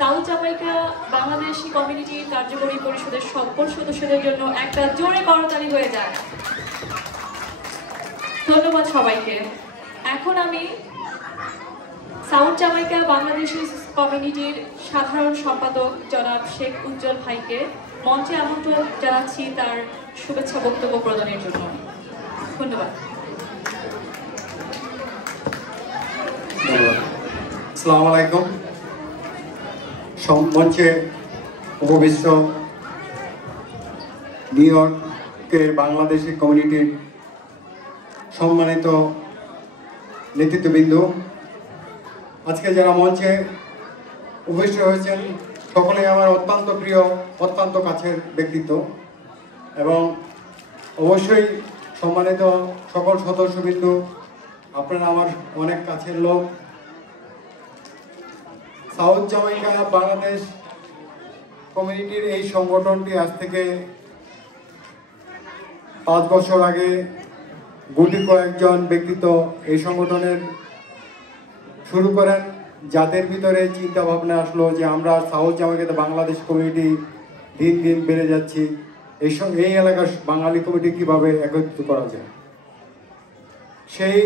South Jamaica Bangladeshi community কার্যকরী পরিষদের সকল সদস্যদের জন্য একটা জোরে করতালি হয়ে যায়। ধন্যবাদ সবাইকে। এখন আমি সাউথ জামাইকা বাংলাদেশি কমিউনিটির সাধারণ সম্পাদক জনাব শেখ উজ্জ্বল ভাইকে মঞ্চে আমন্ত্রণ জানাচ্ছি তার শুভেচ্ছা বক্তব্য প্রদানের জন্য। ধন্যবাদ। আসসালামু আলাইকুম। মঞ্চে উপবিষ্ট নিউ ইয়র্কের বাংলাদেশি কমিউনিটির সম্মানিত নেতৃত্ববৃন্দ, আজকে যারা মঞ্চে উপবিষ্ট হয়েছেন সকলেই আমার অত্যন্ত প্রিয়, অত্যন্ত কাছের ব্যক্তিত্ব এবং অবশ্যই সম্মানিত সকল সদস্যবৃন্দ, আপনারা আমার অনেক কাছের লোক। সাউথ জামাইকা বাংলাদেশ কমিউনিটির এই সংগঠনটি আজ থেকে 5 বছর আগে গুটি কয়েকজন ব্যক্তিত্ব এই সংগঠনের শুরু করেন, যাদের ভিতরে চিন্তা ভাবনা আসলো যে আমরা সাউথ জামাইকাতে বাংলাদেশ কমিউনিটি দিন দিন বেড়ে যাচ্ছি, এই এলাকার বাঙালি কমিটি কীভাবে একত্রিত করা যায়। সেই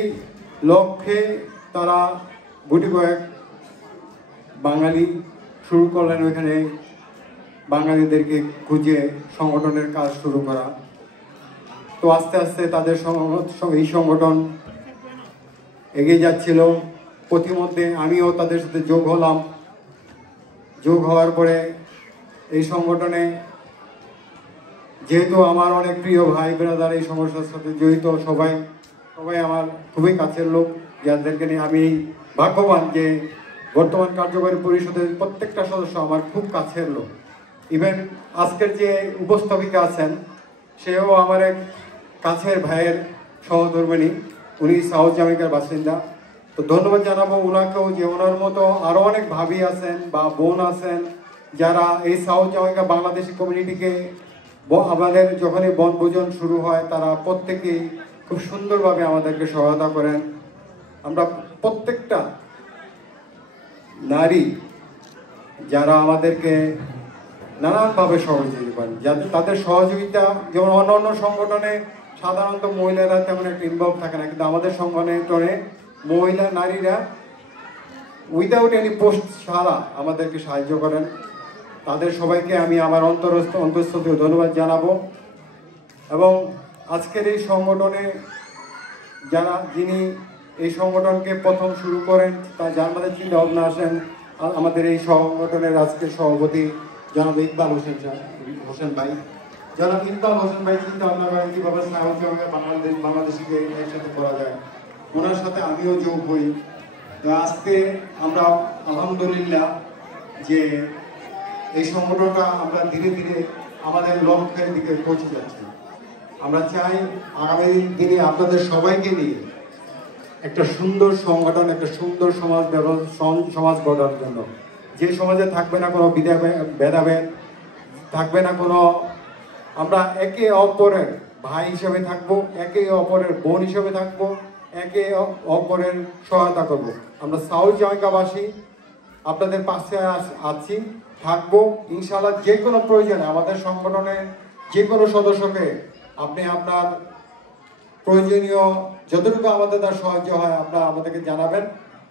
লক্ষ্যে তারা গুটি কয়েক বাঙালি শুরু করলেন, ওইখানে বাঙালিদেরকে খুঁজে সংগঠনের কাজ শুরু করা। তো আস্তে আস্তে তাদের এই সংগঠন এগিয়ে যাচ্ছিল। পথিমধ্যে আমিও তাদের সাথে যোগ হলাম। যোগ হওয়ার পরে এই সংগঠনে যেহেতু আমার অনেক প্রিয় ভাই ব্রাদার এই সমস্যার সাথে জড়িত, সবাই আমার খুবই কাছের লোক, যাদেরকে নিয়ে আমি ভাগ্যবান যে বর্তমান কার্যকরী পরিষদের প্রত্যেকটা সদস্য আমার খুব কাছের লোক। ইভেন আজকের যে উপস্থাপিকা আছেন সেও আমার এক কাছের ভাইয়ের সহধর্মিণী, উনি সাউথ জামাইকার বাসিন্দা। তো ধন্যবাদ জানাবো ওনাকেও যে ওনার মতো আরও অনেক ভাবি আছেন বা বোন আছেন যারা এই সাউথ জামাইকা বাংলাদেশি কমিউনিটিকে আমাদের যখনই বনভোজন শুরু হয় তারা প্রত্যেকেই খুব সুন্দরভাবে আমাদেরকে সহায়তা করেন। আমরা প্রত্যেকটা নারী যারা আমাদেরকে নানানভাবে সহযোগিতা করেন, যাতে তাদের সহযোগিতা, যেমন অন্য সংগঠনে সাধারণত মহিলারা তেমন একটা ইনভলভ থাকে না, কিন্তু আমাদের সংগঠনে মহিলা নারীরা উইদাউট এনি পোস্ট ছাড়া আমাদেরকে সাহায্য করেন। তাদের সবাইকে আমি আমার অন্তঃস্থ ধন্যবাদ জানাবো। এবং আজকের এই সংগঠনে যিনি এই সংগঠনকে প্রথম শুরু করেন, যার মধ্যে চিন্তা ভাবনা আসেন আমাদের এই সংগঠনের আজকের সভাপতি জনাব ইকবাল হোসেন ভাই। জনাব ইকবাল হোসেন ভাই চিন্তা ভাবনা করেন কীভাবে বাংলাদেশিকে একসাথে করা যায়, ওনার সাথে আমিও যোগ হই। তো আজকে আমরা আলহামদুলিল্লাহ যে এই সংগঠনটা আমরা ধীরে ধীরে আমাদের লক্ষ্যের দিকে পৌঁছে যাচ্ছি। আমরা চাই আগামী দিনে আপনাদের সবাইকে নিয়ে একটা সুন্দর সংগঠন, একটা সুন্দর সমাজ গড়ার জন্য, যে সমাজে থাকবে না কোনো ভেদাভেদ, থাকবে না কোনো, আমরা একে অপরের ভাই হিসেবে থাকবো, একে অপরের বোন হিসেবে থাকবো, একে অপরের সহায়তা করব। আমরা সাউথ জামাইকাবাসী আপনাদের পাশে আছি, থাকবো ইনশাআল্লাহ। যে কোনো প্রয়োজনে আমাদের সংগঠনের যে কোনো সদস্যকে আপনি আপনার প্রয়োজনীয় যতটুকু আমাদের তার সাহায্য হয় আপনারা আমাদেরকে জানাবেন,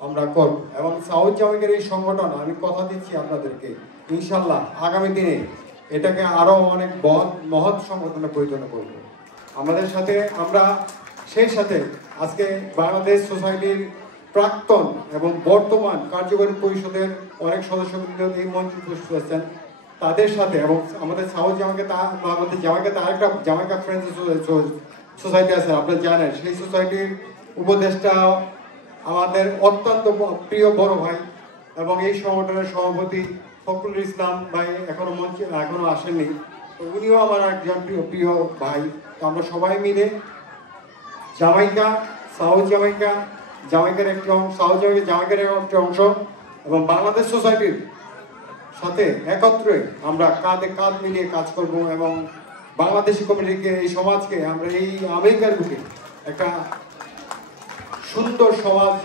আমরা করব। এবং সাউথ জামাইকার এই সংগঠন আমি কথা দিচ্ছি আপনাদেরকে, ইনশাল্লাহ আগামী দিনে এটাকে আরও অনেক মহৎ সংগঠনে পরিণত করব। আমাদের সাথে আমরা সেই সাথে আজকে বাংলাদেশ সোসাইটির প্রাক্তন এবং বর্তমান কার্যকরী পরিষদের অনেক সদস্যবৃন্দ এই মঞ্চে উপস্থিত আছেন, তাদের সাথে এবং আমাদের সাউথ জামাইকাতে আরেকটা জামাইকা ফ্রেন্ডস সোসাইটি আছে, আপনারা জানেন, সেই সোসাইটির উপদেষ্টা আমাদের অত্যন্ত প্রিয় বড় ভাই এবং এই সংগঠনের সভাপতি ফখরুল ইসলাম ভাই এখনো আসেননি, তো উনিও আমার একজন প্রিয় ভাই। তো আমরা সবাই মিলে জামাইকা, সাউথ জামাইকার একটি অংশ, সাউথ জামাইকার একটি অংশ এবং বাংলাদেশ সোসাইটির সাথে একত্রে আমরা কাঁধে কাঁধ মিলিয়ে কাজ করব এবং বাংলাদেশি কমিউনিটিকে, এই সমাজকে আমরা এই আমেরিকার বুকে একটা সুন্দর সমাজ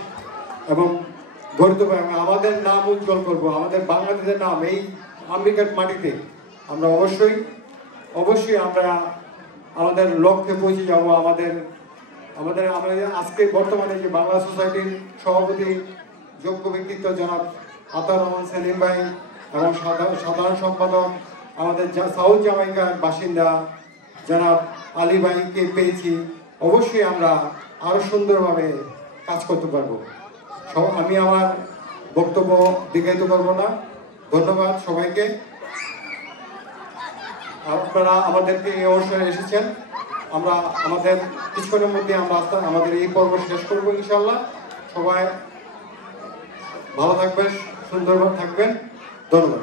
এবং গড়ে তুলবো এবং আমাদের নাম উজ্জ্বল করব, আমাদের বাংলাদেশের নাম এই আমেরিকার মাটিতে আমরা অবশ্যই আমরা আমাদের লক্ষ্যে পৌঁছে যাব। আমাদের আজকে বর্তমানে যে বাংলা সোসাইটির সভাপতি যোগ্য ব্যক্তিত্ব জনাব আতাউর রহমান সেলিম ভাই এবং সাধারণ সম্পাদক আমাদের সাউথ জামাইকার বাসিন্দা জনাব আলী ভাইকে পেয়েছি, অবশ্যই আমরা আরো সুন্দরভাবে কাজ করতে পারবো। আমি আমার বক্তব্য দীর্ঘায়িত করবো না। ধন্যবাদ সবাইকে। আপনারা আমাদেরকে এই অনুষ্ঠানে এসেছেন। আমরা আমাদের কিছুক্ষণের মধ্যে আমরা আমাদের এই পর্ব শেষ করবো ইনশাল্লাহ। সবাই ভালো থাকবেন, সুন্দরভাবে থাকবেন। ধন্যবাদ।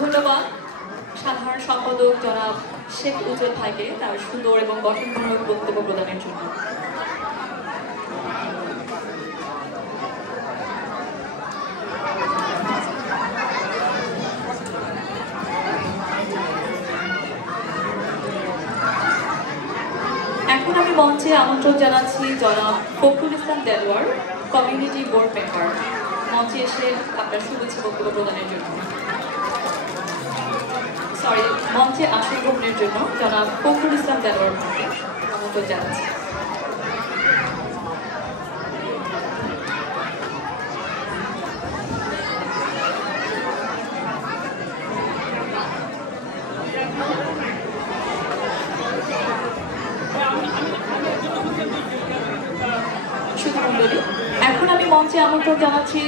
ধন্যবাদ সাধারণ সম্পাদক জনাব শেখ উজ্জ্বল ভাইকে তার সুন্দর এবং গঠনমূলক বক্তব্য প্রদানের জন্য। এখন আমি মঞ্চে আমন্ত্রণ জানাচ্ছি জনাব Fakhrul Islam Delwar, community board member, মঞ্চে এসে আপনার শুভেচ্ছা বক্তব্য প্রদানের জন্য। মঞ্চে আসন গ্রহণের জন্য জনাব ফখরুল ইসলাম দেলোয়ার ভাইকে আমন্ত্রণ জানাচ্ছি। এখন আমি মঞ্চে আমন্ত্রণ জানাচ্ছি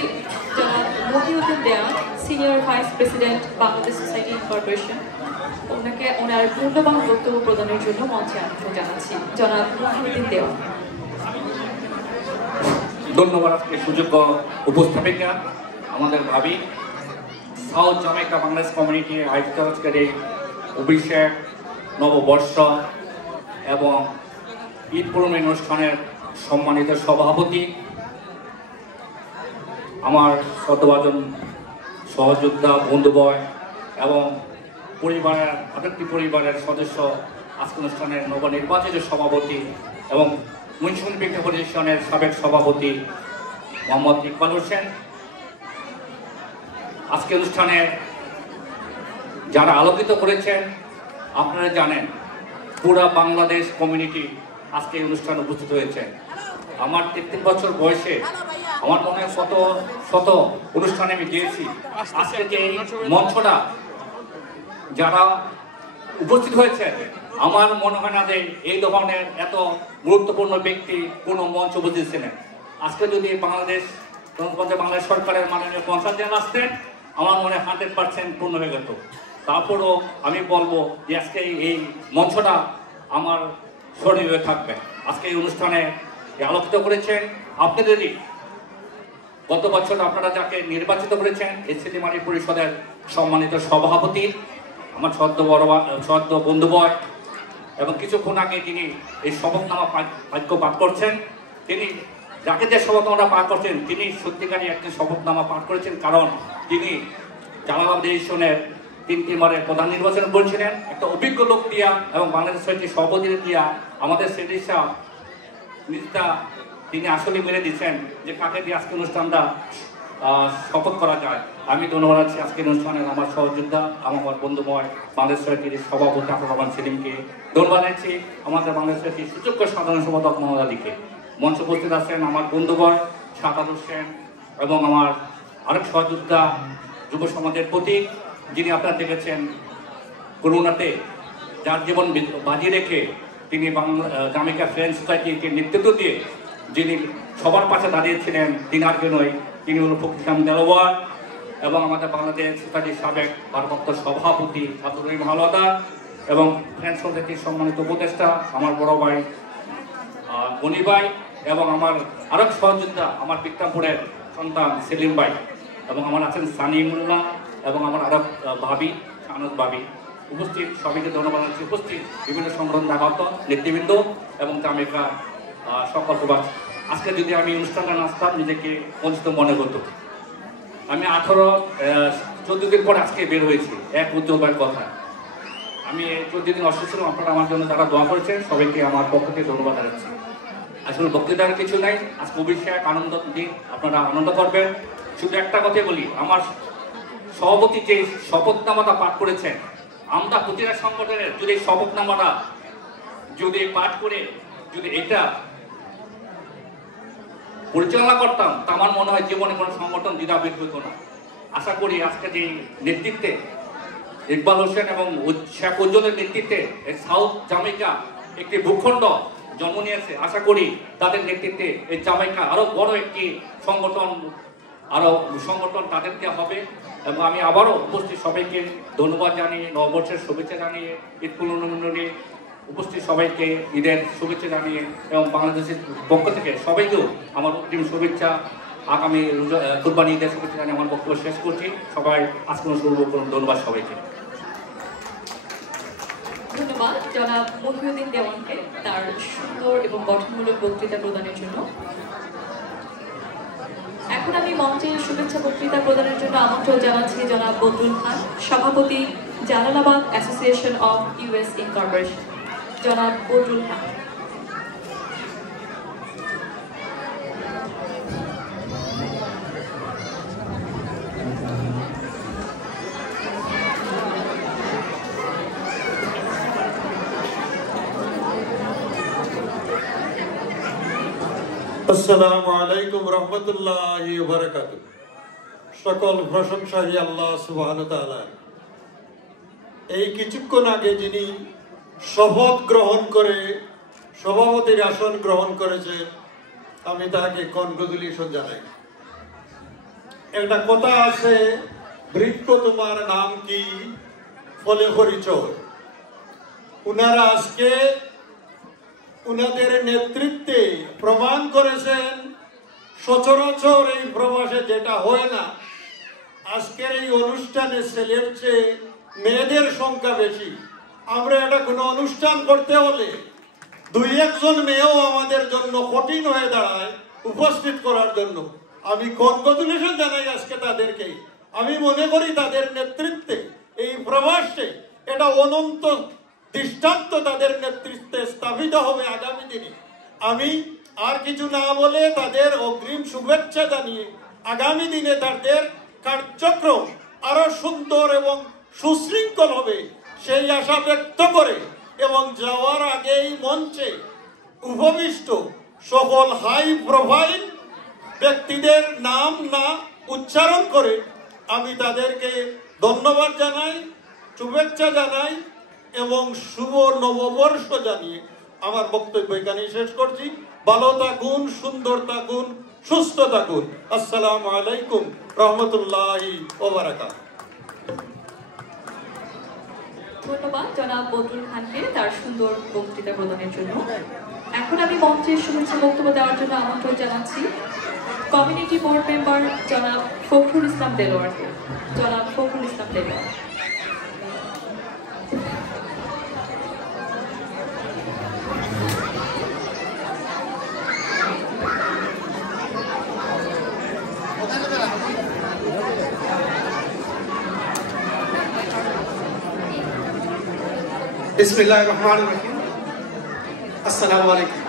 জনাব Mohiuddin Dewan, senior vice president Bangladesh society incorporation, ওনাকে ওনার মূল্যবান বক্তব্য প্রদানের জন্য মঞ্চে আমন্ত্রণ জানাচ্ছি জনাব মহিউদ্দিন দেওয়ান। ধন্যবাদ আজকে সুযোগ্য উপস্থাপিকা আমাদের ভাবি। সাউথ জামাইকা বাংলাদেশ কমিউনিটি আয়োজিত আজকের এই অভিষেক নববর্ষ এবং ঈদ পূর্ণ অনুষ্ঠানের সম্মানিত সভাপতি, আমার শতভাজন সহযোদ্ধা বন্ধুবয় এবং পরিবারের আরেকটি পরিবারের সদস্য, আজকে অনুষ্ঠানের নবনির্বাচিত সভাপতি এবং মুন্সিপাল প্রেক্ষা পরিষদের সাবেক সভাপতি মোহাম্মদ ইকবাল হোসেন, আজকে অনুষ্ঠানে যারা আলোকিত করেছেন আপনারা জানেন পুরা বাংলাদেশ কমিউনিটি আজকে এই অনুষ্ঠানে উপস্থিত হয়েছে। আমার 33 বছর বয়সে আমার মনে হয় শত অনুষ্ঠানে আমি গিয়েছি। আজকে যে মঞ্চটা যারা উপস্থিত হয়েছে আমার মনে হয় না যে এই ধরনের এত গুরুত্বপূর্ণ ব্যক্তি কোনো মঞ্চ উপস্থিত ছিলেন। আজকে যদি বাংলাদেশ সরকারের মাননীয় কনসালটেন্ট আসতেন আমার মনে হয় 100% পূর্ণ হয়ে যেত। তারপরও আমি বলবো যে আজকে এই মঞ্চটা আমার স্মরণীয় হয়ে থাকবে। আজকে এই অনুষ্ঠানে আলোকিত করেছেন আপনাদেরই গত বছর আপনারা যাকে নির্বাচিত করেছেন এসসিটি মাটি পরিষদের সম্মানিত সভাপতি, আমার সদ্য বন্ধুবয় এবং কিছুক্ষণ আগে তিনি এই শপথনামা বাক্য পাঠ করছেন। তিনি যাকে যে শপথনামা পাঠ করছেন তিনি সত্যিকারই একটি শপথনামা পাঠ করেছেন, কারণ তিনি জালালাবাদ ডিভিশনের 3টিবারের প্রধান নির্বাচন করেছিলেন। একটা অভিজ্ঞ লোক দিয়া এবং বাংলাদেশ সোসাইটির সভাপতি দিয়া আমাদের সেদিশা নিজটা তিনি আসলে মেরে দিচ্ছেন যে কাকে দিয়ে আজকে অনুষ্ঠানটা শপথ করা যায়। আমি ধন্যবাদ আছি আজকের অনুষ্ঠানের আমার সহযোদ্ধা আমার বন্ধুময় বাংলাদেশ সোসাইটির সভাপতি আতাউর রহমান সেলিমকে, ধন্যবাদ আছি আমাদের বাংলাদেশ সোসাইটির সুযোগ্য সাধারণ সম্পাদক মোহাম্মদ আলীকে। মঞ্চ উপস্থিত আছেন আমার বন্ধুবয় সাতার হোসেন এবং আমার আরেক সহযোদ্ধা যুব সমাজের প্রতীক, যিনি আপনারা দেখেছেন করোনাতে যার জীবন বাজি রেখে তিনি জামাইকা ফ্রেন্ড সোসাইটিকে নেতৃত্ব দিয়ে যিনি সবার পাশে দাঁড়িয়েছিলেন, তিনি আর কেউ নয়, তিনি হল ফখরুল ইসলাম দেলোয়ার এবং আমাদের বাংলাদেশ সোসাইটির সাবেক ভারপ্রাপ্ত সভাপতি আব্দুর রহিম হাওলাদার এবং ফ্রেন্ড সোসাইটির সম্মানিত উপদেষ্টা আমার বড় ভাই গনি ভাই এবং আমার আরেক সহযোদ্ধা আমার বিক্রমপুরের সন্তান সেলিম ভাই এবং আমার আছেন সানিমুল্লাহ এবং আমার আরেক ভাবি আনন্দ ভাবি। উপস্থিত সবাইকে ধন্যবাদ জানাচ্ছি। উপস্থিত বিভিন্ন সংগঠন আগত নেতৃবৃন্দ এবং জামাইকা সকল প্রবাসী। আজকে যদি আমি অনুষ্ঠানটা নাচতাম নিজেকে বঞ্চিত মনে হতো। আমি 14 দিন পর আজকে বের হয়েছি এক উজ্জ্বল ভাইয়ের কথা। আমি 14 দিন অসুস্থ ছিলাম, আপনারা আমার জন্য যারা দোয়া করেছেন সবাইকে আমার পক্ষ থেকে ধন্যবাদ জানাচ্ছি। আসলে বক্তৃতার কিছু নাই, আজ কবির এক আনন্দ দিন, আপনারা আনন্দ করবেন। শুধু একটা কথাই বলি, আমার সভাপতি যে শপথনামাটা পাঠ করেছেন, আমরা প্রতিটা সংগঠনের যদি শপথনামাটা যদি পাঠ করে যদি এটা পরিচালনা করতাম, তা আমার মনে হয় জীবনে কোনো সংগঠন দ্বিধাবিত হইত না। আশা করি আজকে যে নেতৃত্বে ইকবাল হোসেন এবং শেখ উজ্জ্বলের নেতৃত্বে সাউথ জামাইকা একটি ভূখণ্ড জন্ম নিয়েছে, আশা করি তাদের নেতৃত্বে এই জামাইকা আরো বড় একটি সংগঠন তাদেরকে হবে। এবং আমি আবারও উপস্থিত সবাইকে ধন্যবাদ জানিয়ে, নববর্ষের শুভেচ্ছা জানিয়ে, ঈদ পুনর্মিলনী উপস্থিত সবাইকে ঈদের শুভেচ্ছা জানিয়ে এবং বাংলাদেশের পক্ষ থেকে সবাইকেও আমার অগ্রিম শুভেচ্ছা, আগামী কুরবানি ঈদের শুভেচ্ছা জানিয়ে আমার বক্তব্য শেষ করছি। সবাই আজকে শুরু করুন। ধন্যবাদ সবাইকে। ধন্যবাদ জনাব মহিউদ্দিন দেওয়ানকে তার সুন্দর এবং গঠনমূলক বক্তৃতা প্রদানের জন্য। এখন আমি মঞ্চে শুভেচ্ছা বক্তৃতা প্রদানের জন্য আমন্ত্রণ জানাচ্ছি জনাব বদরুল খান, সভাপতি Jalalabad association of US incorporation. জনাব বদরুল খান। আসসালামু আলাইকুম রহমতুল্লাহি ওয়া বারাকাতুহু। সকল প্রশংসাই আল্লাহ সুবহানাহু ওয়া তাআলা। এই কিছুক্ষণ আগে যিনি শপথ গ্রহণ করে সভাপতির আসন গ্রহণ করেছেন, আমি তাকে কনগ্রাচুলেশন জানাই। একটা কথা আছে, বৃক্ষ তোমার নাম কি, ফলে হরিচর। উনারা আজকে উনাদের নেতৃত্বে প্রমাণ করেছেন, সচরাচর এই প্রবাসে যেটা হয় না, আজকের এই অনুষ্ঠানে ছেলের চেয়ে মেয়েদের সংখ্যা বেশি। আমরা এটা কোনো অনুষ্ঠান করতে হলে 2-1 মেয়েও আমাদের জন্য কঠিন হয়ে দাঁড়ায় উপস্থিত করার জন্য। আমি কনগ্রাচুলেশন জানাই আজকে তাদেরকে। আমি মনে করি তাদের নেতৃত্বে এই প্রবাসে এটা অনন্ত দৃষ্টান্ত তাদের নেতৃত্বে স্থাপিত হবে আগামী দিনে। আমি আর কিছু না বলে তাদের অগ্রিম শুভেচ্ছা জানিয়ে আগামী দিনে তাদের কার্যক্রম আরো সুন্দর এবং সুশৃঙ্খল হবে সেই আশা ব্যক্ত করে এবং যাওয়ার আগেই মঞ্চে উপবিষ্ট সকল হাই প্রোফাইল ব্যক্তিদের নাম না উচ্চারণ করে আমি তাদেরকে ধন্যবাদ জানাই, শুভেচ্ছা জানাই এবং শুভ নববর্ষ জানিয়ে আমার বক্তব্য এখানে শেষ করছি। ভালো থাকুন, সুন্দর থাকুন, সুস্থ থাকুন। আসসালামু আলাইকুম রহমতুল্লাহি ওয়া বারাকাতুহু। ধন্যবাদ জনাব বদরুল খানকে তার সুন্দর বক্তৃতা প্রদানের জন্য। এখন আমি মঞ্চে শুভেচ্ছা বক্তব্য দেওয়ার জন্য আমন্ত্রণ জানাচ্ছি কমিউনিটি বোর্ড মেম্বার জনাব ফখরুল ইসলাম দেলোয়ারকে। জনাব ফখরুল ইসলাম দেলোয়ার। বিসমিল্লাহির রহমানির রহিম। আসসালামু আলাইকুম।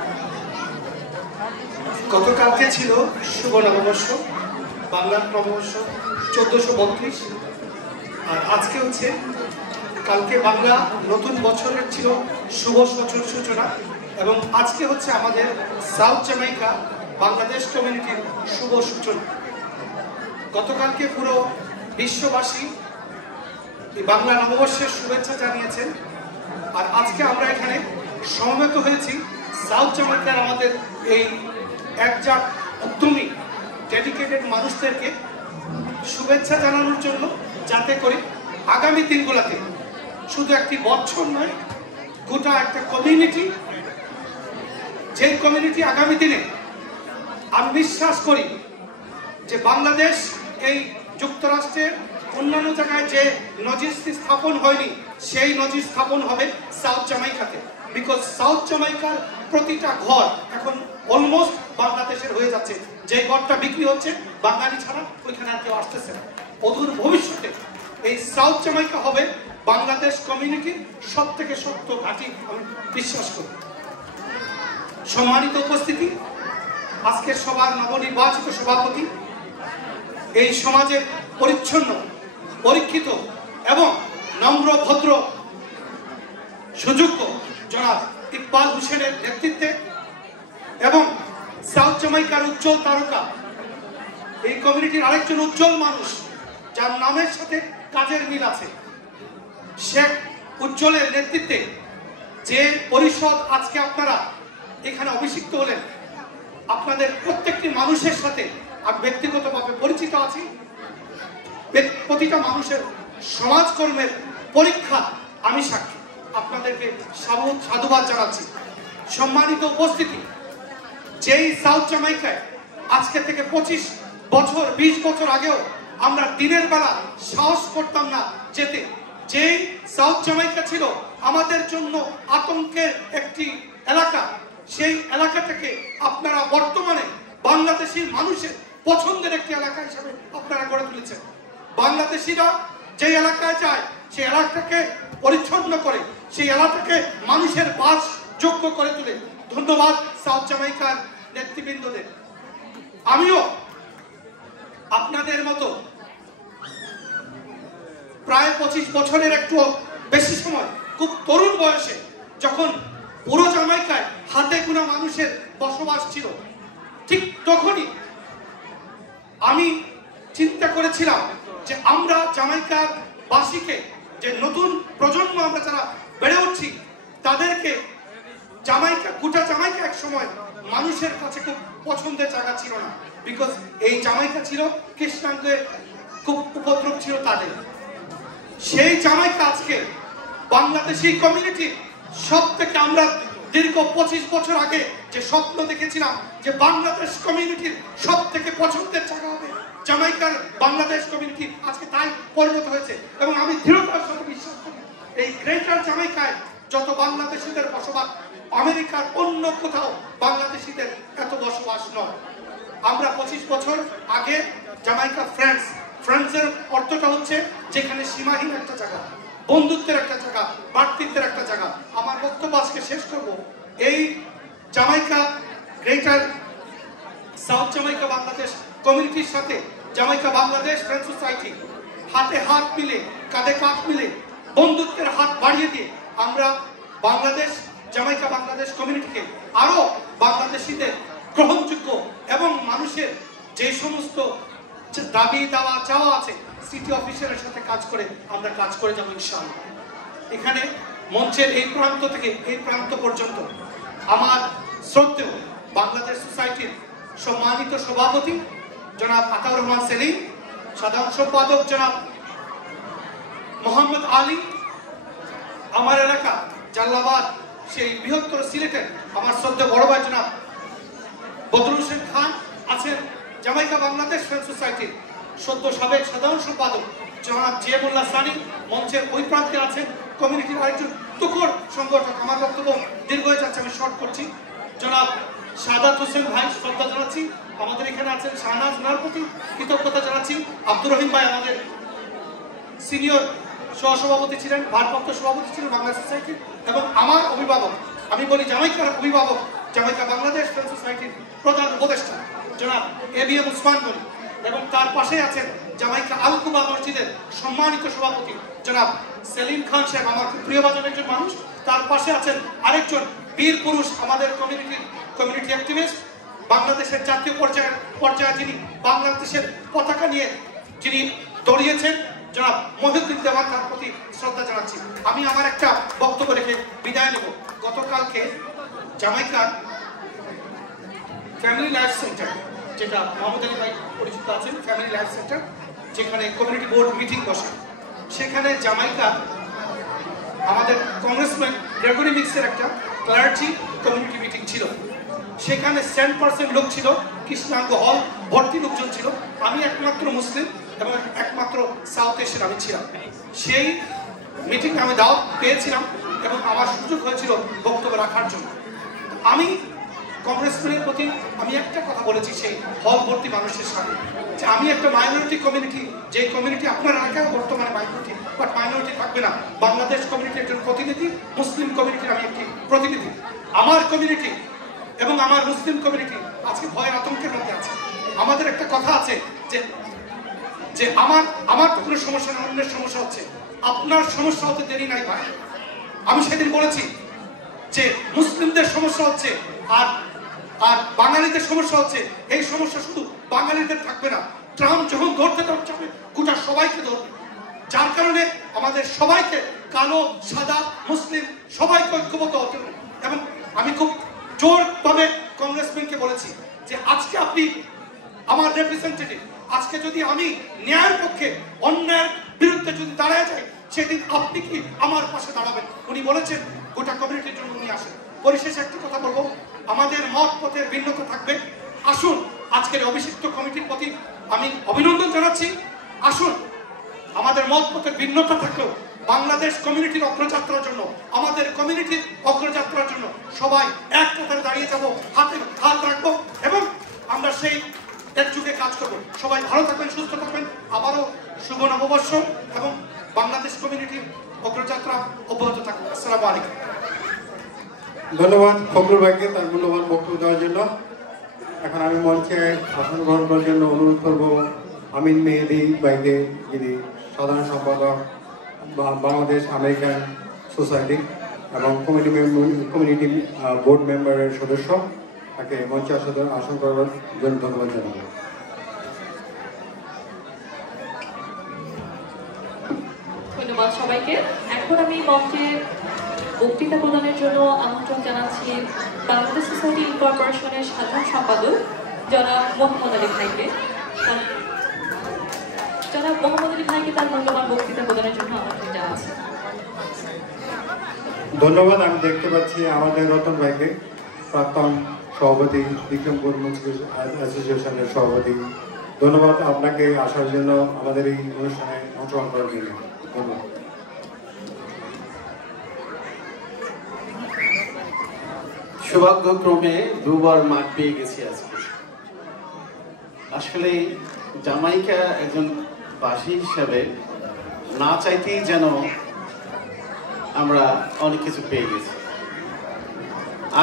গতকালকে ছিল শুভ নববর্ষ, বাংলার নববর্ষ 1432, আর আজকে হচ্ছে কালকে বাংলা নতুন বছরের ছিল শুভ সূচনা এবং আজকে হচ্ছে আমাদের সাউথ জামাইকা বাংলাদেশ কমিউনিটির শুভ সূচনা। গতকালকে পুরো বিশ্ববাসী এই বাংলা নববর্ষের শুভেচ্ছা জানিয়েছেন, আর আজকে আমরা এখানে সমবেত হয়েছি সাউথ জামাইকার আমাদের এই একজাক উদ্যমী ডেডিকেটেড মানুষদেরকে শুভেচ্ছা জানানোর জন্য, যাতে করে আগামী দিনগুলোতে শুধু একটি বছর নয়, গোটা একটা কমিউনিটি, যে কমিউনিটি আগামী দিনে আমি বিশ্বাস করি যে বাংলাদেশ এই যুক্তরাষ্ট্রের অন্যান্য জায়গায় যে নজির স্থাপন হয়নি, সেই নজির স্থাপন হবে সাউথ জামাইকাতে। বিকজ সাউথ জামাইকার প্রতিটা ঘর এখন অলমোস্ট বাংলাদেশের হয়ে যাচ্ছে। যে ঘরটা বিক্রি হচ্ছে বাঙালি ছাড়া ওইখানে আর কেউ আসতেছে না। অদূর ভবিষ্যতে এই সাউথ জামাইকা হবে বাংলাদেশ কমিউনিটির সব থেকে শক্ত ঘাঁটি, আমি বিশ্বাস করি। সম্মানিত উপস্থিতি, আজকের সভার নবনির্বাচিত সভাপতি, এই সমাজের পরিচ্ছন্ন, পরীক্ষিত এবং নম্র ভদ্র সুযোগ্য জনাব ইকবাল হোসেনের নেতৃত্বে এবং সাউথ জামাইকার উজ্জ্বল তারকা, এই কমিউনিটির আরেকজন উজ্জ্বল মানুষ যার নামের সাথে কাজের মিল আছে, শেখ উজ্জ্বলের নেতৃত্বে যে পরিষদ আজকে আপনারা এখানে অভিষিক্ত হলেন, আপনাদের প্রত্যেকটি মানুষের সাথে আমি ব্যক্তিগতভাবে পরিচিত আছি। প্রতিটা মানুষের সমাজকর্মের পরীক্ষা আমি সাক্ষী। আপনাদেরকে সাধুবাদ জানাচ্ছি। সম্মানিত উপস্থিতি, যেই সাউথ জামাইকায় আজকে থেকে 25 বছর 20 বছর আগেও আমরা দিনের বেলা সাহস করতাম না যেতে, যেই সাউথ জামাইকা ছিল আমাদের জন্য আতঙ্কের একটি এলাকা, সেই এলাকাটাকে আপনারা বর্তমানে বাংলাদেশি মানুষের পছন্দের একটি এলাকা হিসেবে আপনারা গড়ে তুলেছেন। বাংলাদেশিরা যে এলাকায় যায় সেই এলাকাকে পরিচ্ছন্ন করে, সেই এলাকাকে মানুষের বাস যোগ্য করে তুলে। ধন্যবাদ সাউথ জামাইকার নেতৃবৃন্দদের। আমিও আপনাদের মতো প্রায় 25 বছরের একটু বেশি সময়, খুব তরুণ বয়সে, যখন পুরো জামাইকায় হাতে গোনা মানুষের বসবাস ছিল, ঠিক তখনই আমি চিন্তা করেছিলাম যে আমরা জামাইকার বাসীকে, যে নতুন প্রজন্ম আমরা যারা বেড়ে উঠছি, তাদেরকে জামাইকা, গোটা জামাইকা এক সময় মানুষের কাছে খুব পছন্দের জায়গা ছিল না, বিকজ এই জামাইকা ছিল খ্রিস্টানদের খুব উপদ্রব ছিল তাদের। সেই জামাইকা আজকে বাংলাদেশি কমিউনিটি সব থেকে, আমরা দীর্ঘ 25 বছর আগে যে স্বপ্ন দেখেছিলাম যে বাংলাদেশ কমিউনিটির সব থেকে পছন্দের জায়গা হবে জামাইকার বাংলাদেশ কমিউনিটি, আজকে তাই পরিণত হয়েছে। এবং আমি দৃঢ়তার সাথে বিশ্বাস করি এই গ্রেটার জামাইকায় যত বাংলাদেশিদের বসবাস, আমেরিকার অন্য কোথাও বাংলাদেশিদের এত বসবাস নয়। আমরা 25 বছর আগে জামাইকা ফ্রেন্ডসের অর্থটা হচ্ছে যেখানে সীমাহীন একটা জায়গা, বন্ধুত্বের একটা জায়গা, ভ্রাতৃত্বের একটা জায়গা। আমার বক্তব্য আজকে শেষ করব এই Jamaica greater south Jamaica Bangladesh কমিউনিটির সাথে জামাইকা বাংলাদেশ ফ্রেন্ড সোসাইটি হাতে হাত মিলে, কাঁধে কাঁধ মিলে, বন্ধুত্বের হাত বাড়িয়ে দিয়ে আমরা বাংলাদেশ, জামাইকা বাংলাদেশ কমিউনিটিকে আরো বাংলাদেশিদের গ্রহণযোগ্য এবং মানুষের যে সমস্ত দাবি দাওয়া চাওয়া আছে, সিটি অফিসারের সাথে কাজ করে আমরা কাজ করে যাবো ইনশাআল্লাহ। এখানে মঞ্চের এই প্রান্ত থেকে এই প্রান্ত পর্যন্ত আমার শ্রদ্ধেয় বাংলাদেশ সোসাইটির সম্মানিত সভাপতি জনাব আতাউর রহমান সেলিম, সাধারণ সম্পাদক জনাব মোহাম্মদ আলী, আমার এলাকা জালালাবাদ সেই বৃহত্তর সিলেটের আমার শ্রদ্ধেয় বড় ভাই জনাব বদরুল হোসেন খান আছেন, জামাইকা বাংলাদেশ ফ্রেন্ড সোসাইটির সদ্য সাবেক সাধারণ সম্পাদক জনাব জিয়ামুল্লাহ সানি মঞ্চের ওই প্রান্তে আছেন, কমিউনিটির আরেকজন তুখোর সংগঠক। আমার বক্তব্য দীর্ঘ হয়ে যাচ্ছে, আমি শর্ট করছি। জনাব সাদাত হোসেন ভাই শ্রদ্ধা জানাচ্ছি। আমাদের এখানে আছেন শাহনাজ ওনার প্রতি কৃতজ্ঞতা জানাচ্ছি। আব্দুর রহিম ভাই আমাদের সিনিয়র সহসভাপতি ছিলেন, ভারপ্রাপ্ত সভাপতি ছিলেন বাংলা সোসাইটির, এবং আমার অভিভাবক, আমি বলি জামাইকার অভিভাবক, জামাইকা বাংলাদেশ ফ্রেন্ড সোসাইটির প্রধান উপদেষ্টা জনাব এবিএম উসমান গনি, এবং তার পাশে আছেন জামাইকা আল কুবা মসজিদের সম্মানিত সভাপতি জনাব সেলিম খান সাহেব, আমার খুব প্রিয়ভাজন একজন মানুষ। তার পাশে আছেন আরেকজন বীর পুরুষ, আমাদের কমিউনিটি অ্যাক্টিভিস্ট, বাংলাদেশের জাতীয় পর্যায়ে যিনি বাংলাদেশের পতাকা নিয়ে যিনি দৌড়িয়েছেন, জনাব মহিউদ্দিন দেওয়ান, তার প্রতি শ্রদ্ধা জানাচ্ছি। আমি আমার একটা বক্তব্য রেখে বিদায় নেব। গতকালকে জামাইকার ফ্যামিলি লাইফ সেন্টার, যেটা মোহাম্মদ আলী ভাই পরিচিত আছেন, ফ্যামিলি লাইফ সেন্টার, যেখানে কমিউনিটি বোর্ড মিটিং বসে, সেখানে জামাইকা আমাদের কংগ্রেসম্যান গ্রেগরি মিক্সের একটা ক্লার্জি কমিউনিটি মিটিং ছিল। সেখানে 100% লোক ছিল, কৃষ্ণাঙ্গ হল ভর্তি লোকজন ছিল। আমি একমাত্র মুসলিম এবং একমাত্র সাউথ এশিয়ান আমি ছিলাম। সেই মিটিং আমি দাওয়াত পেয়েছিলাম এবং আমার সুযোগ হয়েছিল বক্তব্য রাখার জন্য। আমি কংগ্রেসম্যানের প্রতি আমি একটা কথা বলেছি সেই হল ভর্তি মানুষের সাথে, যে আমি একটা মাইনরিটি কমিউনিটি, যে কমিউনিটি আপনার এলাকায় বর্তমানে মাইনরিটি, বাট মাইনরিটি থাকবে না, বাংলাদেশ কমিউনিটির একজন প্রতিনিধি, মুসলিম কমিউনিটির আমি একটি প্রতিনিধি। আমার কমিউনিটি এবং আমার মুসলিম কমিউনিটি আজকে ভয়ের আতঙ্কের মধ্যে আছে। আমাদের একটা কথা আছে যে যে আমার তো কোনো সমস্যা না, অন্যের সমস্যা হচ্ছে। আপনার সমস্যা হতে দেরি নাই ভাই। আমি সেদিন বলেছি যে মুসলিমদের সমস্যা হচ্ছে আর বাঙালিদের সমস্যা হচ্ছে। এই সমস্যা শুধু বাঙালিদের থাকবে না, ট্রাম্প যখন ধরতে যাবে গোটা সবাইকে ধরবে। যার কারণে আমাদের সবাইকে, কালো সাদা মুসলিম সবাইকে ঐক্যবদ্ধ হতে হবে। এবং আমি খুব জোরভাবে কংগ্রেসম্যানকে বলেছি যে আজকে আপনি আমার রিপ্রেজেন্টেটিভ, আজকে যদি আমি ন্যায়ের পক্ষে অন্যায়ের বিরুদ্ধে যদি দাঁড়ায় যাই, সেদিন আপনি কি আমার পাশে দাঁড়াবেন? উনি বলেছেন গোটা কমিউনিটির জন্য উনি আসেন। পরিশেষে একটা কথা বলবো, আমাদের মত পথের ভিন্নতা থাকবে। আসুন আজকের অভিষিক্ত কমিটির প্রতি আমি অভিনন্দন জানাচ্ছি। আসুন আমাদের মত পথের ভিন্নতা থাকলেও বাংলাদেশ কমিউনিটির অগ্রযাত্রার জন্য, আমাদের কমিউনিটির অগ্রযাত্রার জন্য সবাই এক কাতারে দাঁড়িয়ে যাব, হাতে হাত রাখবো এবং আমরা সেই যুগে কাজ করবো। সবাই ভালো থাকবেন, সুস্থ থাকবেন। আবারও শুভ নববর্ষ এবং বাংলাদেশ কমিউনিটির অগ্রযাত্রা অব্যাহত থাকবে। আসসালামু আলাইকুম। ধন্যবাদ ফখরুল ভাইকে তার মূল্যবান বক্তব্য দেওয়ার জন্য। এখন আমি মঞ্চে আসন গ্রহণ করার জন্য অনুরোধ করব আমিন মেহেদি ভাইকে, যিনি সাধারণ সম্পাদক বাংলাদেশ আমেরিকান সোসাইটি এবং কমিউনিটি বোর্ড মেম্বারের সদস্য। তাকে মঞ্চে আসন করার জন্য ধন্যবাদ জানাবো। ধন্যবাদ সবাইকে। এখন আমি মঞ্চে বক্তৃতা প্রদানের জন্য আমন্ত্রণ জানাচ্ছি বাংলাদেশ সোসাইটি ইনকর্পোরেশনের সাধারণ সম্পাদক জনাব মোহাম্মদ আলী ভাইকে। জনাব মোহাম্মদ আলী ভাইকে তার মূল্যবান বক্তৃতা প্রদানের জন্য আমন্ত্রণ জানাচ্ছি। ধন্যবাদ। আমি দেখতে পাচ্ছি আমাদের রতন ভাইকে, প্রাক্তন সভাপতি বিক্রমপুর মুসলিম অ্যাসোসিয়েশনের সভাপতি। ধন্যবাদ আপনাকে আসার জন্য, আমাদের এই অনুষ্ঠানে অংশগ্রহণ করার জন্য ধন্যবাদ। সৌভাগ্যক্রমে দুবার মাঠ পেয়ে গেছি আজকে। আসলে জামাইকা একজন বাসী হিসাবে না চাইতেই যেন আমরা অনেক কিছু পেয়ে গেছি।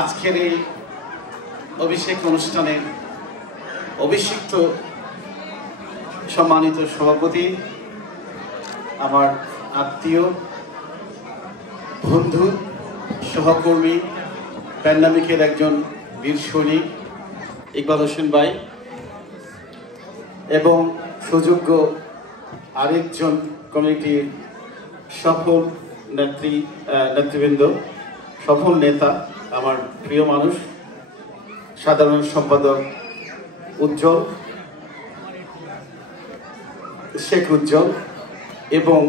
আজকের এই অভিষেক অনুষ্ঠানে অভিষিক্ত সম্মানিত সভাপতি, আমার আত্মীয়, বন্ধু, সহকর্মী, প্যান্ডামিকের একজন বীর সৈনিক ইকবাল হোসেন ভাই এবং সুযোগ্য আরেকজন কমিউনিটির সফল নেতৃবৃন্দ, সফল নেতা, আমার প্রিয় মানুষ সাধারণ সম্পাদক উজ্জ্বল, শেখ উজ্জ্বল এবং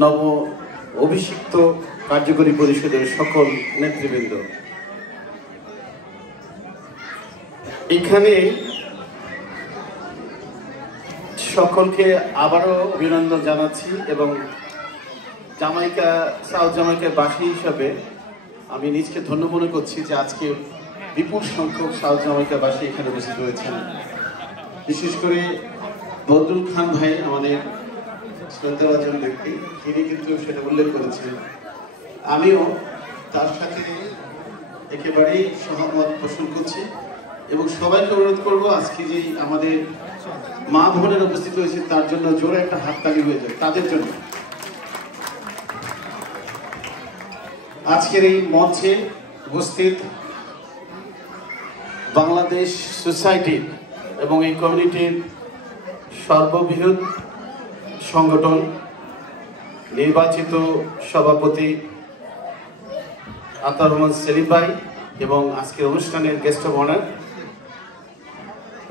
নব অভিষিক্ত কার্যকরী পরিষদের সকল নেতৃবৃন্দ। এখানে সকলকে আবারও অভিনন্দন জানাচ্ছি এবং জামাইকা, সাউথ জামাইকার বাসী হিসাবে আমি নিজকে ধন্য মনে করছি যে আজকে বিপুল সংখ্যক সাউথ জামাইকা বাসী এখানে উপস্থিত হয়েছেন। বিশেষ করে বদরুল খান ভাই, আমাদের শ্রদ্ধাভাজন ব্যক্তি, তিনি কিন্তু সেটা উল্লেখ করেছেন। আমিও তার সাথে একেবারেই সহমত পোষণ করছি এবং সবাইকে অনুরোধ করবো আজকে যে আমাদের মা বোনেরা উপস্থিত হয়েছে তার জন্য জোরে একটা হাততালি হয়ে যায় তাদের জন্য। আজকের এই মঞ্চে উপস্থিত বাংলাদেশ সোসাইটি এবং এই কমিউনিটির সর্ববৃহৎ সংগঠন নির্বাচিত সভাপতি আতাউর রহমান সেলিম ভাই এবং আজকের অনুষ্ঠানের গেস্ট অব অনার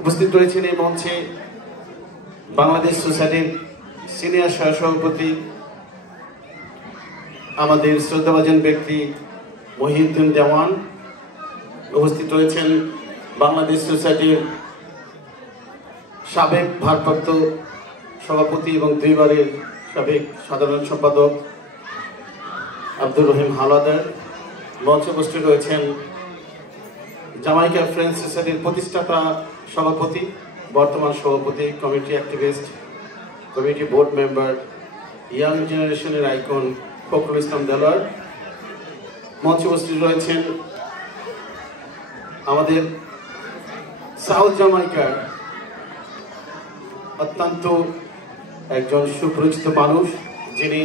উপস্থিত রয়েছেন এই মঞ্চে বাংলাদেশ সোসাইটির সিনিয়র সহসভাপতি আমাদের শ্রদ্ধাভাজন ব্যক্তি মহিউদ্দিন দেওয়ান, উপস্থিত রয়েছেন বাংলাদেশ সোসাইটির সাবেক ভারপ্রাপ্ত সভাপতি এবং দুইবারের সাবেক সাধারণ সম্পাদক আব্দুর রহিম হাওলাদার। মঞ্চে উপস্থিত রয়েছেন জামাইকা ফ্রেন্ডস সোসাইটির প্রতিষ্ঠাতা সভাপতি, বর্তমান সভাপতি, community activist, community board member, young জেনারেশনের আইকন ফখরুল ইসলাম দেলোয়ার মঞ্চে উপস্থিত রয়েছেন আমাদের সাউথ জামাইকার অত্যন্ত একজন সুপরিচিত মানুষ, যিনি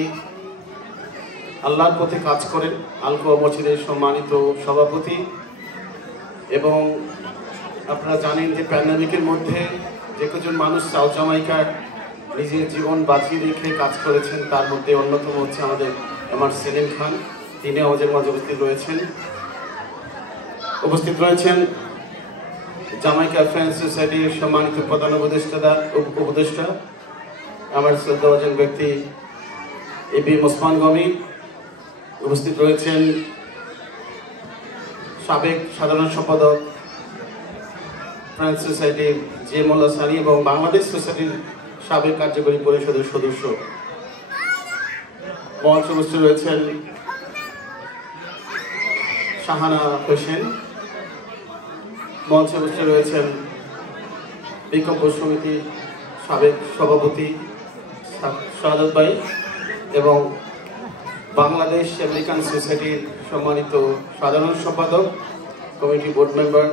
আল্লাহর পথে কাজ করেন, আলকোয়া মসজিদের সম্মানিত সভাপতি। এবং আপনারা জানেন যে প্যান্ডামিকের মধ্যে যে কজন মানুষ সাউথ জামাইকার নিজের জীবন বাঁচিয়ে রেখে কাজ করেছেন, তার মধ্যে অন্যতম হচ্ছে আমাদের সেলিম খান। তিনি আমাদের মাঝে উপস্থিত রয়েছেন জামাইকা ফ্রেন্ডস সোসাইটির সম্মানিত প্রধান উপদেষ্টা আমার শ্রদ্ধাভাজন ব্যক্তি এবি ওসমান গনি। উপস্থিত রয়েছেন সাবেক সাধারণ সম্পাদক ফ্রেন্ডস সোসাইটির জে মোল্লা সানি এবং বাংলাদেশ সোসাইটির সাবেক কার্যকরী পরিষদের সদস্য। মঞ্চে উপস্থিত রয়েছেন শাহানা হোসেন। মঞ্চে উপস্থিত রয়েছেন বিকল্প সমিতির সাবেক সভাপতি শাহাদত ভাই এবং বাংলাদেশ আমেরিকান সোসাইটির সম্মানিত সাধারণ সম্পাদক, কমিটি বোর্ড মেম্বার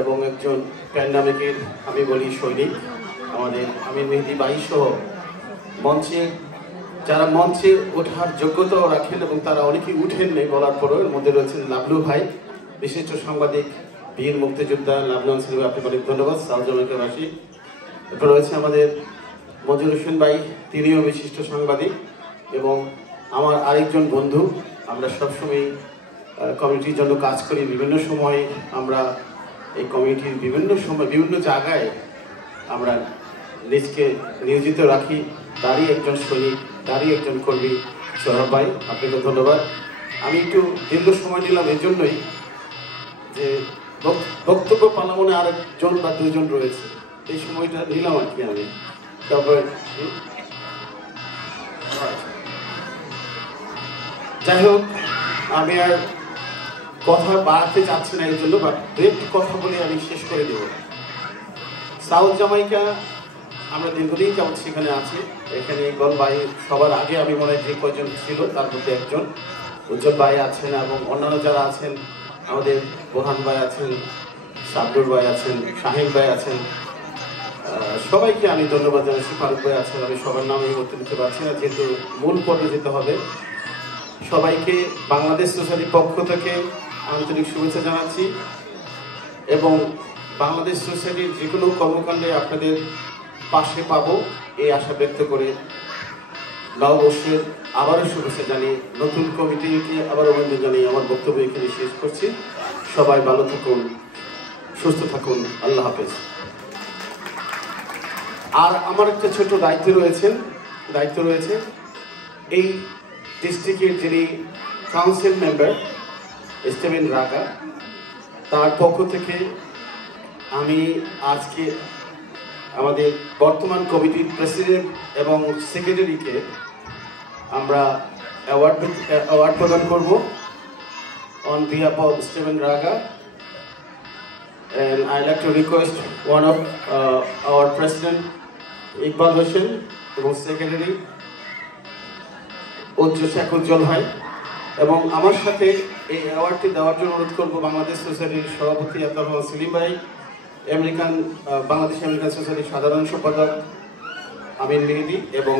এবং একজন প্যান্ডামিকের আমি বলি সৈনিক আমাদের আমির মেহেদি ভাই সহ যারা মঞ্চে ওঠার যোগ্যতাও রাখেন এবং তারা অনেকেই উঠেন নেই বলার পরও। এর মধ্যে রয়েছেন লাবলু ভাই, বিশিষ্ট সাংবাদিক, বীর মুক্তিযোদ্ধা লাবলু ছিলেন, আপনি অনেক ধন্যবাদ সাউথ জামাইকাবাসী। এরপর রয়েছে আমাদের মঞ্জুর হোসেন ভাই, তিনিও বিশিষ্ট সাংবাদিক এবং আমার আরেকজন বন্ধু। আমরা সবসময় কমিটির জন্য কাজ করি, বিভিন্ন সময় আমরা এই কমিটির বিভিন্ন জায়গায় আমরা নিজকে নিয়োজিত রাখি। তারই একজন সৈনিক, তারই একজন কর্মী সোহরাব ভাই, আপনাকে ধন্যবাদ। আমি একটু দীর্ঘ সময় নিলাম এর জন্যই যে বক্তব্য পালামনে আরেকজন বা দুজন রয়েছে, এই সময়টা নিলাম আর কি আমি। তারপর যাই হোক, আমি আর কথা বাড়াতে চাচ্ছি না এই জন্য, বা একটু কথা বলে আমি শেষ করে দেব। সাউথ জামাইকা আমরা দীর্ঘদিন যাবৎ সেখানে আছি। এখানে ইকবাল ভাই সবার আগে আমি মনে হয় যে কয়জন ছিল তার মধ্যে একজন, উজ্জ্বল ভাই আছেন এবং অন্যান্য যারা আছেন, আমাদের বোরহান ভাই আছেন, সাবরুর ভাই আছেন, শাহিন ভাই আছেন, সবাইকে আমি ধন্যবাদ জানাচ্ছি। ফারুক ভাই আছেন, আমি সবার নাম এই মুহূর্তে নিতে পারছি না যেহেতু মূল পর্বে যেতে হবে। সবাইকে বাংলাদেশ সোসাইটির পক্ষ থেকে আন্তরিক শুভেচ্ছা জানাচ্ছি এবং বাংলাদেশ সোসাইটির যে কোনো কর্মকাণ্ডে আপনাদের পাশে পাবো এই আশা ব্যক্ত করে নববর্ষের আবারও শুভেচ্ছা জানিয়ে নতুন কমিটিকে আবারও অভিনন্দন জানিয়ে আমার বক্তব্য এখানে শেষ করছি। সবাই ভালো থাকুন, সুস্থ থাকুন, আল্লাহ হাফেজ। আর আমার একটা ছোট দায়িত্ব রয়েছে এই ডিস্ট্রিক্টের যিনি কাউন্সিল মেম্বার স্টিভেন রাগা, তার পক্ষ থেকে আমি আজকে আমাদের বর্তমান কমিটির প্রেসিডেন্ট এবং সেক্রেটারিকে আমরা অ্যাওয়ার্ড প্রদান করব on behalf of Steven Raga. And I'd like to request one of our president, Iqbal Hossain, এবং সেক্রেটারি উজ্জ্বল ভাই, এবং আমার সাথে এই অ্যাওয়ার্ডটি দেওয়ার জন্য অনুরোধ করবো বাংলাদেশ সোসাইটির সভাপতি আতাউর সেলিম ভাই, বাংলাদেশ আমেরিকান সোসাইটির সাধারণ সম্পাদক আমির মেহেদি এবং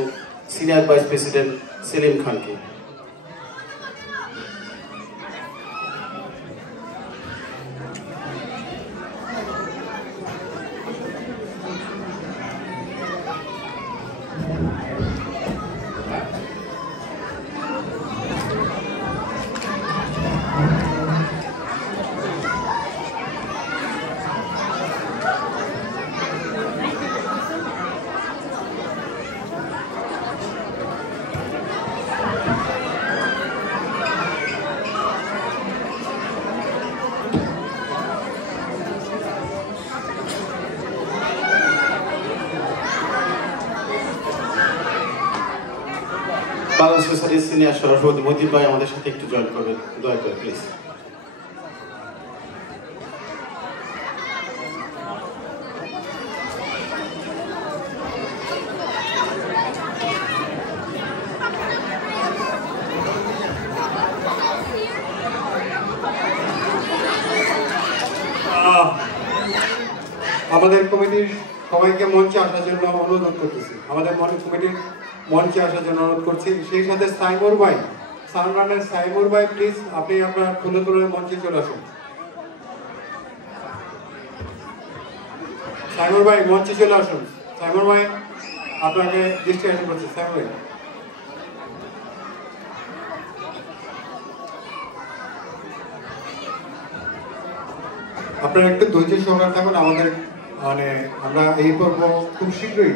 সিনিয়র ভাইস প্রেসিডেন্ট সেলিম খানকে। বাংলাদেশ সোসাইটির সিনিয়র সভাপতি মজিদ ভাই আমাদের সাথে একটু জয়েন করবেন দয়া করে প্লিজ। আমাদের কমিটির সবাইকে মঞ্চে আসার জন্য অনুরোধ করতেছি, আমাদের কমিটির মঞ্চে আসার জন্য অনুরোধ করছি। সেই সাথে সাইমুর ভাই, সানরানের সাইমুর ভাই, প্লিজ আপনি আপনার ফুলে তুলে মঞ্চে চলে আসুন। সাইমুর ভাই মঞ্চে চলে আসুন। সাইমুর ভাই আপনাকে দৃষ্টি আকর্ষণ করছি। সাইমুর ভাই, আপনারা একটু ধৈর্য সহকারে থাকুন। আমাদের আমরা এই পর্ব খুব শীঘ্রই,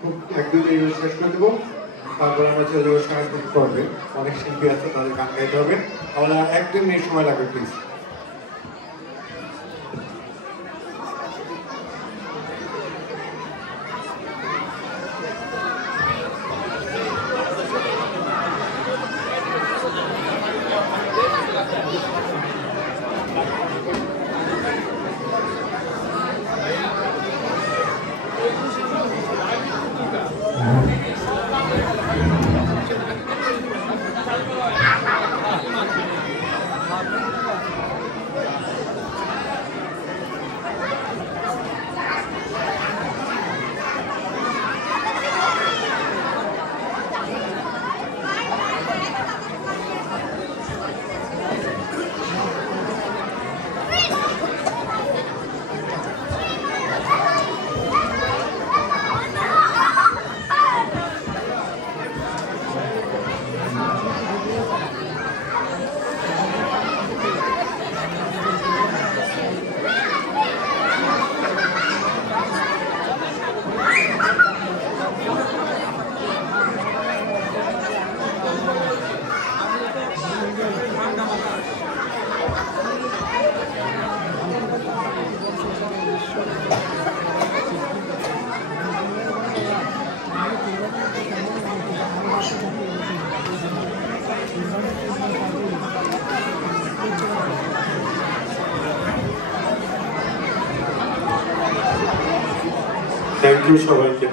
খুব 1-2 দিন শেষ করে দেবো। তারপর আমরা চলে যাবো সাংস্কৃতিক পর্বে। অনেক শিল্পী আছে, তাদের গান গাইতে হবে। আমরা 1-2 মিনিট সময় লাগবে প্লিজ। থ্যাংক ইউ সবাইকে।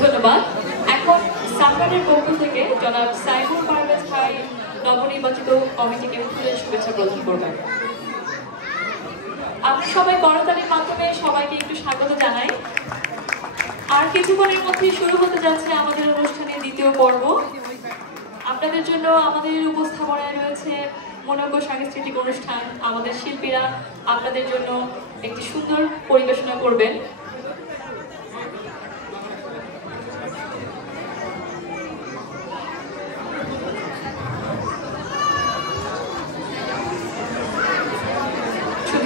ধন্যবাদ। এখন সামরানের পক্ষ থেকে জনাব সাইমুর পারভেজ ভাই নবনির্বাচিত কমিটিকে ফুলের শুভেচ্ছা প্রদান করবেন। আমরা সবাই করতালির মাধ্যমে সবাইকে একটু স্বাগত জানাই। আর কিছুক্ষণের মধ্যেই শুরু হতে যাচ্ছে আমাদের অনুষ্ঠানের দ্বিতীয় পর্ব। আপনাদের জন্য আমাদের উপস্থাপনায় রয়েছে মনোজ্ঞ সাংস্কৃতিক অনুষ্ঠান। আমাদের শিল্পীরা আপনাদের জন্য একটি সুন্দর পরিবেশনা করবেন।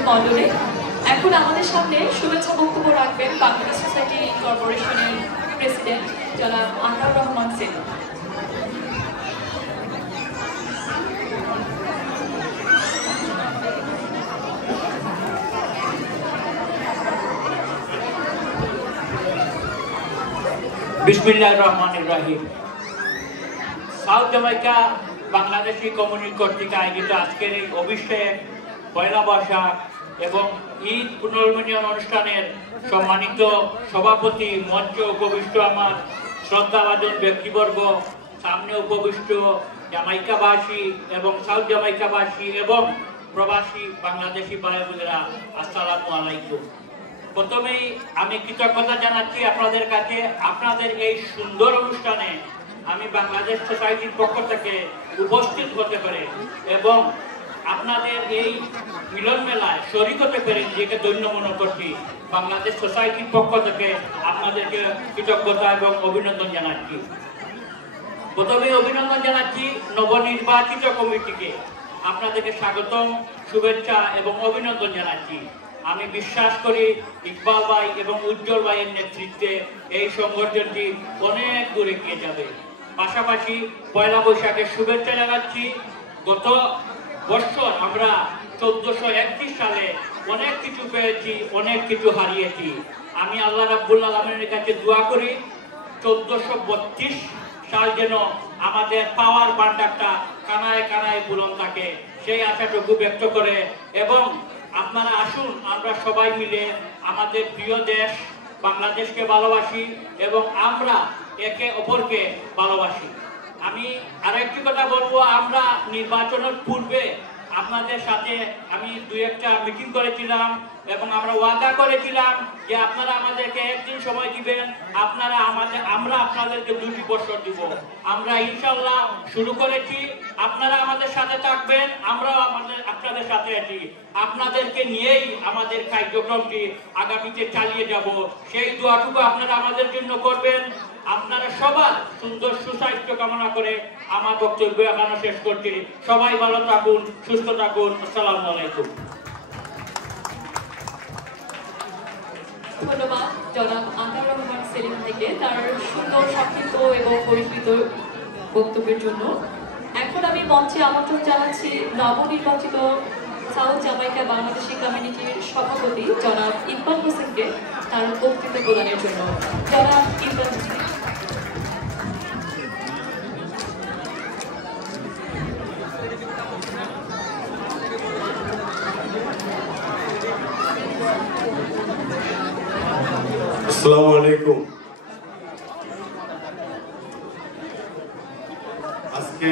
মণ্ডলে এখন আমাদের সামনে শুভেচ্ছা বক্তব্য রাখবেন বাংলাদেশ সোসাইটি কর্পোরেশনের প্রেসিডেন্ট জনাব আনোয়ার রহমান সেন। বিসমিল্লাহির রহমানির রহিম। সাউথ জামাইকা বাংলাদেশি কমিউনিটি কর্তৃক আয়োজিত আজকের এই অভিষেক, পয়লা বৈশাখ এবং ঈদ পুনর্মিলন অনুষ্ঠানের সম্মানিত সভাপতি, মঞ্চ উপবিষ্ট আমার শ্রদ্ধাভাজন ব্যক্তিবর্গ, সামনে উপবিষ্ট জামাইকাবাসী এবং সাউথ জামাইকাবাসী এবং প্রবাসী বাংলাদেশি ভাই বোনেরা, আসসালামু আলাইকুম। প্রথমেই আমি কৃতজ্ঞতা জানাচ্ছি আপনাদের কাছে। আপনাদের এই সুন্দর অনুষ্ঠানে আমি বাংলাদেশ সোসাইটির পক্ষ থেকে উপস্থিত হতে পারে এবং আপনাদের এই মিলন মেলায় শরীক হতে পেরে নিজেকে ধন্য মনে করছি। বাংলাদেশ সোসাইটির পক্ষ থেকে আপনাদেরকে কৃতজ্ঞতা এবং অভিনন্দন জানাচ্ছি। প্রথমে অভিনন্দন জানাচ্ছি নবনির্বাচিত কমিটিকে। আপনাদেরকে স্বাগতম, শুভেচ্ছা এবং অভিনন্দন জানাচ্ছি। আমি বিশ্বাস করি ইকবাল ভাই এবং উজ্জ্বল ভাইয়ের নেতৃত্বে এই সংগঠনটি অনেক দূরে এগিয়ে যাবে। পাশাপাশি পয়লা বৈশাখের শুভেচ্ছা জানাচ্ছি। গত বছর আমরা 1431 সালে অনেক কিছু পেয়েছি, অনেক কিছু হারিয়েছি। আমি আল্লাহ রাব্বুল আলামিনের কাছে দোয়া করি 1432 সাল যেন আমাদের পাওয়ার ভান্ডারটা কানায় কানায় বুলন্দ থাকে, সেই আশাটুকু ব্যক্ত করে এবং আপনারা আসুন আমরা সবাই মিলে আমাদের প্রিয় দেশ বাংলাদেশকে ভালোবাসি এবং আমরা একে অপরকে ভালোবাসি। আমি আরেকটি কথা বলবো, আমরা নির্বাচনের পূর্বে আপনাদের সাথে আমি দুই একটা মিটিং করেছিলাম এবং আমরা ওয়াদা করেছিলাম যে আপনারা আমাদেরকে একদিন সময় দিবেন, আমরা আপনাদেরকে 2টি বছর দিব। আমরা ইনশাআল্লাহ শুরু করেছি, আপনারা আমাদের সাথে থাকবেন, আমরাও আপনাদের সাথে আছি। আপনাদেরকে নিয়েই আমাদের কার্যক্রমটি আগামীতে চালিয়ে যাব, সেই দোয়াটুকু আপনারা আমাদের জন্য করবেন। আপনারা সবার সুন্দর সুস্বাস্থ্য কামনা করে আমার বক্তব্য এখানে শেষ করছি। সবাই ভালো থাকুন, সুস্থ থাকুন। আসসালামু আলাইকুম। ধন্যবাদ জনাব আতাউর রহমান সেলিম ভাইকে তার সুন্দর সংক্ষিপ্ত এবং পরিষ্কৃত বক্তব্যের জন্য। এখন আমি মঞ্চে আমন্ত্রণ জানাচ্ছি নবনির্বাচিত সাউথ জামাইকা বাংলাদেশি কমিউনিটির সভাপতি জনাব ইকবাল হোসেনকে তার বক্তব্য প্রদানের জন্য। জনাব ইকবাল হোসেন। আসসালামু আলাইকুম। আজকে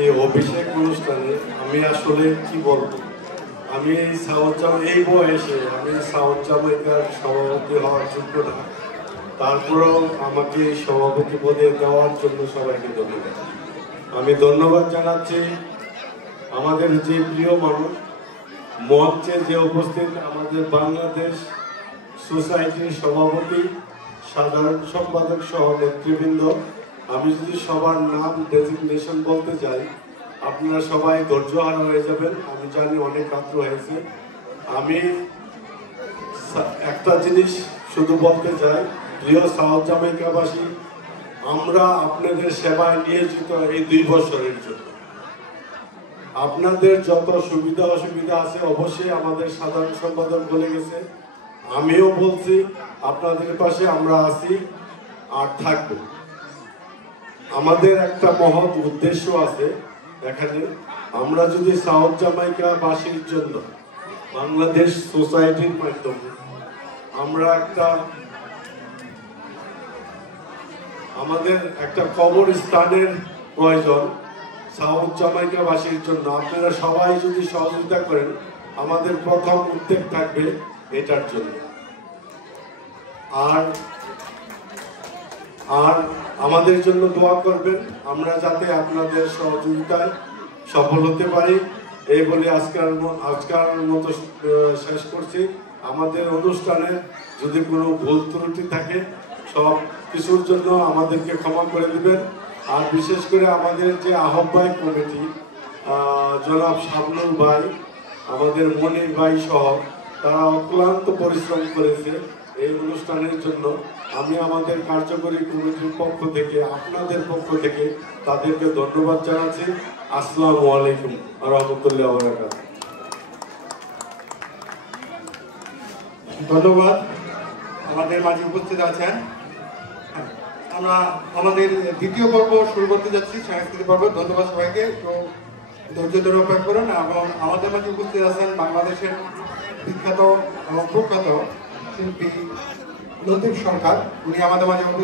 এই অভিষেক অনুষ্ঠানে আমি আসলে কি বলবো, আমি এই বয়সে আমি সাউথ জামাইকার সভাপতি হওয়ার যোগ্য না, তারপরেও আমাকে সভাপতি পদে দেওয়ার জন্য সবাইকে ধন্যবাদ। আমি ধন্যবাদ জানাচ্ছি আমাদের যে প্রিয় মানুষ মঞ্চে যে উপস্থিত আমাদের বাংলাদেশ সোসাইটির সভাপতি, সাধারণ সম্পাদক সহ নেতৃবৃন্দ। আমি যদি সবার নাম ডেজিগনেশন বলতে যাই আপনারা সবাই ধৈর্যহারা হয়ে যাবেন, আমি জানি অনেক রাত্র হয়েছে। আমি একটা জিনিস শুধু বলতে চাই, প্রিয় সাউথ জামাইকাবাসী, আমরা আপনাদের সেবায় নিয়োজিত এই 2 বছরের জন্য। আপনাদের যত সুবিধা অসুবিধা আছে অবশ্যই আমাদের সাধারণ সম্পাদক বলে গেছে, আমিও বলছি আপনাদের পাশে আমরা আছি আর থাকবো। আমাদের একটা মহৎ উদ্দেশ্য আছে এখানে, আমরা যদি সাউথ জামাইকা বাসীর জন্য বাংলাদেশ সোসাইটির মাধ্যমে আমরা আমাদের একটা কবরস্থানের প্রয়োজন সাউথ জামাইকা বাসীর জন্য। আপনারা সবাই যদি সহযোগিতা করেন, আমাদের প্রথম উদ্যোগ থাকবে এটার জন্য। আর আমাদের জন্য দোয়া করবেন, আমরা যাতে আপনাদের সহযোগিতায় সফল হতে পারি। এই বলে আজকের মতো শেষ করছি। আমাদের অনুষ্ঠানে যদি কোনো ভুল ত্রুটি থাকে সব কিছুর জন্য আমাদেরকে ক্ষমা করে দিবেন। আর বিশেষ করে আমাদের যে আহ্বায়ক কমিটি জনাব শাবনুর ভাই, আমাদের মনির ভাই সহ তারা অক্লান্ত পরিশ্রম করেছে এই অনুষ্ঠানের জন্য। আমি আমাদের কার্যকরী কমিটির পক্ষ থেকে, আপনাদের পক্ষ থেকে তাদেরকে ধন্যবাদ জানাচ্ছি। আসসালামু আলাইকুম ওয়া রাহমাতুল্লাহি ওয়া বারাকাতুহু। ধন্যবাদ আমাদের মাঝে উপস্থিত আছেন। আমরা আমাদের দ্বিতীয় পর্ব শুরু করতে যাচ্ছি, সাংস্কৃতিক পর্ব। ধন্যবাদ সবাইকে, একটু ধৈর্য ধরে অপেক্ষা করুন। এবং আমাদের মাঝে উপস্থিত আছেন বাংলাদেশের বিখ্যাত এবং প্রখ্যাত শিল্পী লতিফ সরকার, উনি আমাদের মাঝে